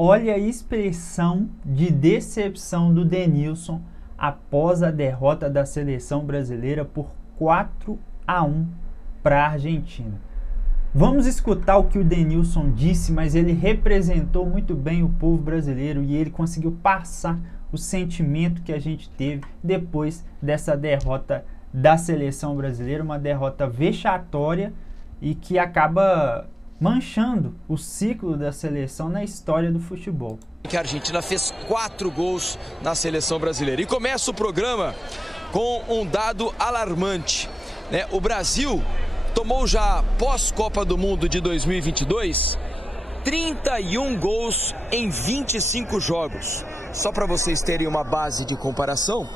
Olha a expressão de decepção do Denilson após a derrota da seleção brasileira por 4-1 para a Argentina. Vamos escutar o que o Denilson disse, mas ele representou muito bem o povo brasileiro e ele conseguiu passar o sentimento que a gente teve depois dessa derrota da seleção brasileira, uma derrota vexatória e que acaba manchando o ciclo da seleção na história do futebol. A Argentina fez 4 gols na seleção brasileira. E começa o programa com um dado alarmante, né? O Brasil tomou já pós-Copa do Mundo de 2022 31 gols em 25 jogos. Só para vocês terem uma base de comparação,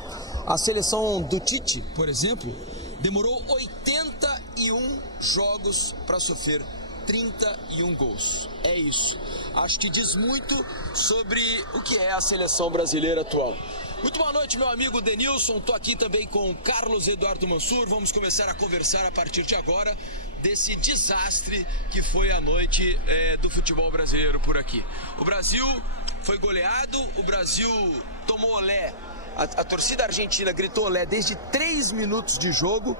a seleção do Tite, por exemplo, demorou 81 jogos para sofrer 31 gols. É isso. Acho que diz muito sobre o que é a seleção brasileira atual. Muito boa noite, meu amigo Denilson. Estou aqui também com Carlos Eduardo Mansur. Vamos começar a conversar a partir de agora desse desastre que foi a noite do futebol brasileiro por aqui. O Brasil foi goleado, o Brasil tomou olé. A torcida argentina gritou olé desde 3 minutos de jogo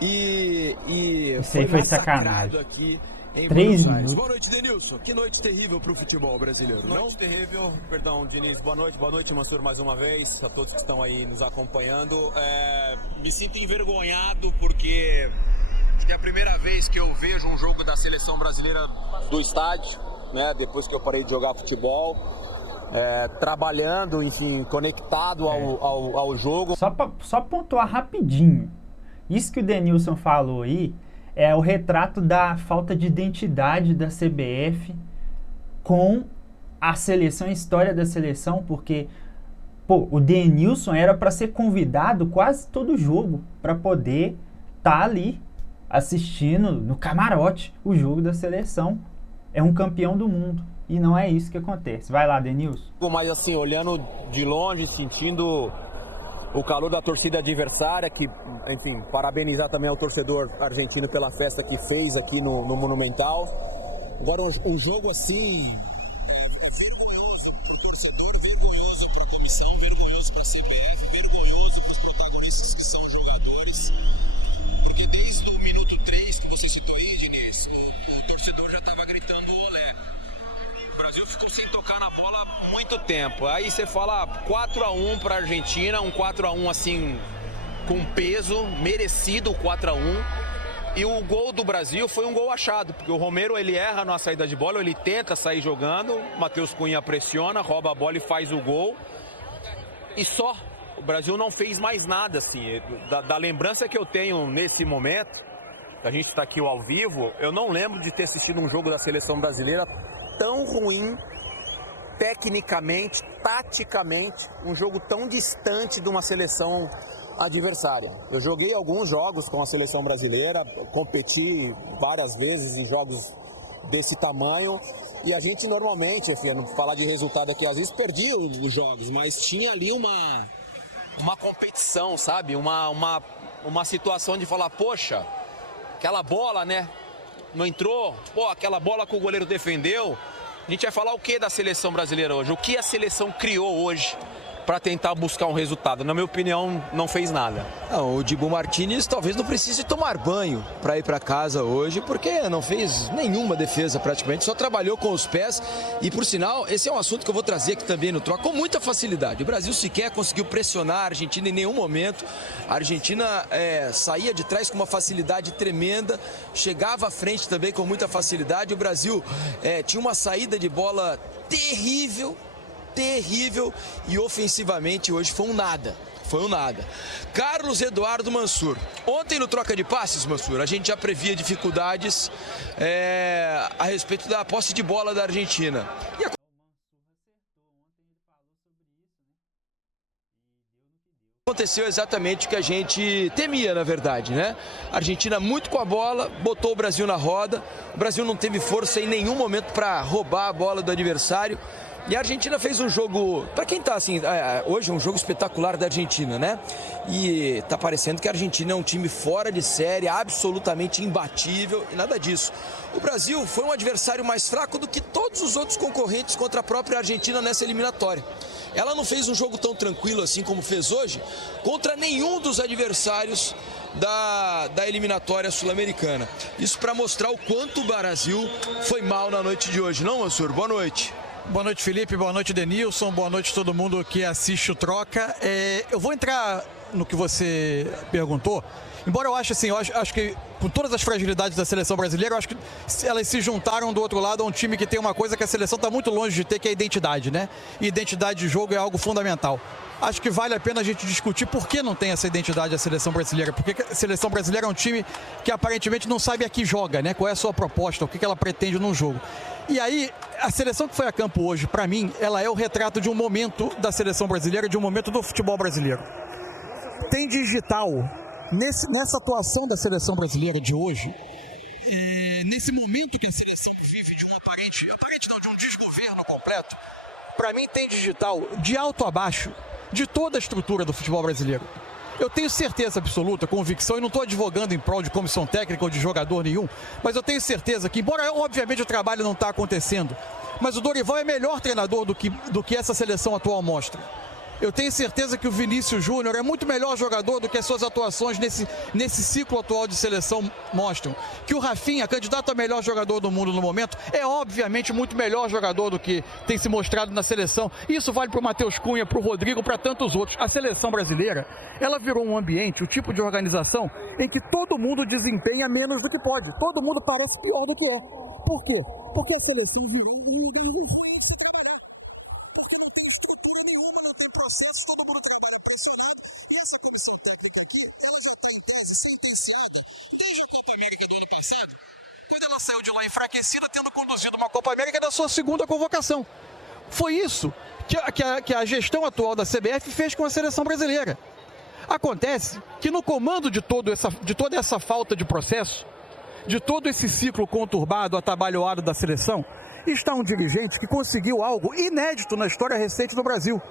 e isso aí foi sacanagem. Aqui em 3 Buenos Aires. minutos. Boa noite, Denilson. Que noite terrível para o futebol brasileiro, não? Noite terrível, perdão, Diniz. Boa noite, Mansur, mais uma vez, a todos que estão aí nos acompanhando. Me sinto envergonhado porque é a primeira vez que eu vejo um jogo da seleção brasileira do estádio, né? Depois que eu parei de jogar futebol, trabalhando, enfim, conectado ao jogo. Só pontuar rapidinho. Isso que o Denilson falou aí é o retrato da falta de identidade da CBF com a seleção, a história da seleção, porque o Denilson era para ser convidado quase todo jogo para poder estar ali assistindo no camarote o jogo da seleção. É um campeão do mundo e não é isso que acontece. Vai lá, Denilson. Mas assim, olhando de longe, sentindo o calor da torcida adversária, que, enfim, parabenizar também ao torcedor argentino pela festa que fez aqui no Monumental. Agora, um jogo assim vergonhoso para o torcedor, vergonhoso para a comissão, vergonhoso para a CBF, vergonhoso para os protagonistas que são jogadores, porque desde o minuto 3 que você citou aí, Diniz, o torcedor já estava gritando olé. O Brasil ficou sem tocar na bola há muito tempo. Aí você fala 4-1 para a Argentina, um 4-1 assim com peso, merecido o 4-1. E o gol do Brasil foi um gol achado, porque o Romero ele erra na saída de bola, ele tenta sair jogando, o Matheus Cunha pressiona, rouba a bola e faz o gol. E só, o Brasil não fez mais nada assim. Da lembrança que eu tenho nesse momento, a gente está aqui ao vivo, eu não lembro de ter assistido um jogo da seleção brasileira tão ruim, tecnicamente, taticamente, um jogo tão distante de uma seleção adversária. Eu joguei alguns jogos com a seleção brasileira, competi várias vezes em jogos desse tamanho, e a gente normalmente, enfim, não falar de resultado aqui, às vezes perdia os jogos, mas tinha ali uma competição, sabe? Uma situação de falar, poxa, aquela bola, né? Não entrou, aquela bola que o goleiro defendeu. A gente vai falar o que da seleção brasileira hoje? O que a seleção criou hoje para tentar buscar um resultado? Na minha opinião, não fez nada. Não, o Dibu Martínez talvez não precise tomar banho para ir para casa hoje, porque não fez nenhuma defesa praticamente, só trabalhou com os pés. E por sinal, esse é um assunto que eu vou trazer aqui também no Troca com muita facilidade. O Brasil sequer conseguiu pressionar a Argentina em nenhum momento. A Argentina saía de trás com uma facilidade tremenda, chegava à frente também com muita facilidade. O Brasil tinha uma saída de bola terrível e ofensivamente hoje foi um nada. Carlos Eduardo Mansur. Ontem no Troca de Passes, Mansur, a gente já previa dificuldades a respeito da posse de bola da Argentina. Aconteceu exatamente o que a gente temia, na verdade, né? A Argentina muito com a bola, botou o Brasil na roda. O Brasil não teve força em nenhum momento para roubar a bola do adversário. E a Argentina fez um jogo, para quem tá assim, hoje é um jogo espetacular da Argentina, né? E tá parecendo que a Argentina é um time fora de série, absolutamente imbatível e nada disso. O Brasil foi um adversário mais fraco do que todos os outros concorrentes contra a própria Argentina nessa eliminatória. Ela não fez um jogo tão tranquilo assim como fez hoje contra nenhum dos adversários da eliminatória sul-americana. Isso para mostrar o quanto o Brasil foi mal na noite de hoje, não, Mansur? Boa noite. Boa noite, Felipe. Boa noite, Denilson. Boa noite a todo mundo que assiste o Troca. Eu vou entrar no que você perguntou. Embora eu ache assim, eu acho que com todas as fragilidades da seleção brasileira, eu acho que elas se juntaram do outro lado a um time que tem uma coisa que a seleção está muito longe de ter, que é a identidade, né? E identidade de jogo é algo fundamental. Acho que vale a pena a gente discutir por que não tem essa identidade a seleção brasileira. Porque a seleção brasileira é um time que aparentemente não sabe a que joga, né? Qual é a sua proposta, o que ela pretende num jogo. E aí, a seleção que foi a campo hoje, para mim, ela é o retrato de um momento da seleção brasileira, de um momento do futebol brasileiro. Tem digital nessa atuação da seleção brasileira de hoje, nesse momento que a seleção vive de de um desgoverno completo, para mim tem digital de alto a baixo de toda a estrutura do futebol brasileiro. Eu tenho certeza absoluta, convicção, e não estou advogando em prol de comissão técnica ou de jogador nenhum, mas eu tenho certeza que, embora obviamente o trabalho não está acontecendo, mas o Dorival é melhor treinador do que essa seleção atual mostra. Eu tenho certeza que o Vinícius Júnior é muito melhor jogador do que as suas atuações nesse ciclo atual de seleção mostram. Que o Rafinha, candidato a melhor jogador do mundo no momento, é obviamente muito melhor jogador do que tem se mostrado na seleção. Isso vale para o Matheus Cunha, para o Rodrigo, para tantos outros. A seleção brasileira, ela virou um ambiente, um tipo de organização em que todo mundo desempenha menos do que pode. Todo mundo parece pior do que é. Por quê? Porque a seleção virou um ruim de se trabalhar. Porque não tem estrutura nenhuma, não tem processo, todo mundo trabalha pressionado. E essa comissão técnica aqui, ela já está em tese sentenciada desde a Copa América do ano passado, quando ela saiu de lá enfraquecida, tendo conduzido uma Copa América na sua segunda convocação. Foi isso que a gestão atual da CBF fez com a seleção brasileira. Acontece que no comando de toda essa falta de processo, de todo esse ciclo conturbado, atabalhoado da seleção, está um dirigente que conseguiu algo inédito na história recente do Brasil,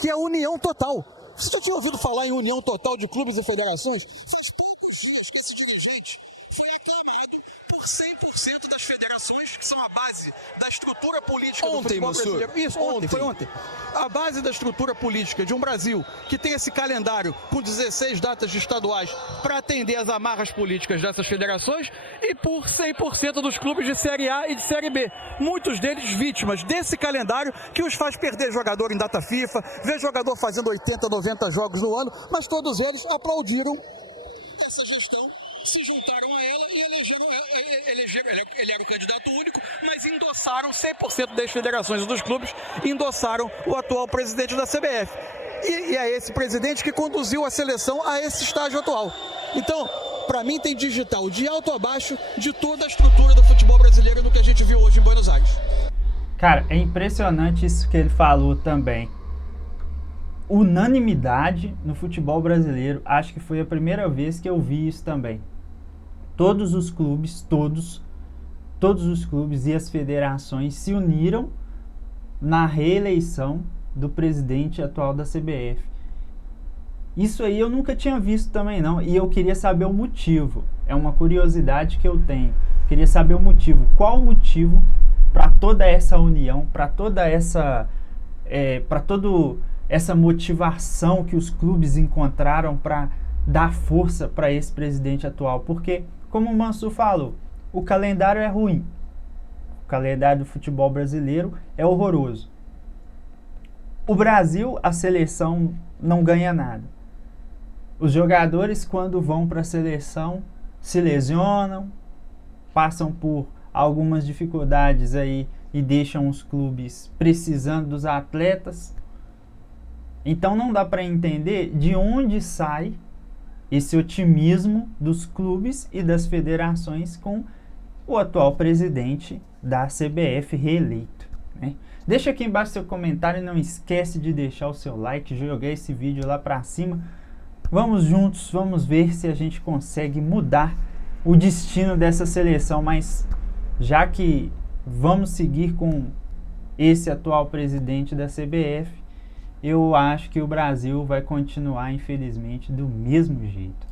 que é a união total. Você já tinha ouvido falar em união total de clubes e federações? Faz poucos dias que esse dirigente foi aclamado por 100% das federações, que são a base da estrutura política do futebol brasileiro. Isso, foi ontem. A base da estrutura política de um Brasil que tem esse calendário com 16 datas de estaduais para atender às amarras políticas dessas federações, e por 100% dos clubes de Série A e de Série B. Muitos deles vítimas desse calendário que os faz perder jogador em data FIFA, ver jogador fazendo 80, 90 jogos no ano, mas todos eles aplaudiram essa gestão, se juntaram a ela e elegeram, ele era o candidato único, mas endossaram 100% das federações e dos clubes, endossaram o atual presidente da CBF. E é esse presidente que conduziu a seleção a esse estágio atual. Então, para mim tem digital de alto a baixo de toda a estrutura do futebol brasileiro no que a gente viu hoje em Buenos Aires. Cara, é impressionante isso que ele falou também. Unanimidade no futebol brasileiro. Acho que foi a primeira vez que eu vi isso também. Todos os clubes, todos os clubes e as federações se uniram na reeleição do presidente atual da CBF. Isso aí eu nunca tinha visto também não, e eu queria saber o motivo. É uma curiosidade que eu tenho. Queria saber o motivo. Qual o motivo para toda essa união, para toda essa motivação que os clubes encontraram para dar força para esse presidente atual? Porque, como o Mansur falou, o calendário é ruim. O calendário do futebol brasileiro é horroroso. O Brasil, a seleção não ganha nada. Os jogadores, quando vão para a seleção, se lesionam, passam por algumas dificuldades aí e deixam os clubes precisando dos atletas. Então não dá para entender de onde sai esse otimismo dos clubes e das federações com o atual presidente da CBF reeleito, né? Deixa aqui embaixo seu comentário e não esquece de deixar o seu like, jogar esse vídeo lá para cima. Vamos juntos, vamos ver se a gente consegue mudar o destino dessa seleção, mas já que vamos seguir com esse atual presidente da CBF, eu acho que o Brasil vai continuar, infelizmente, do mesmo jeito.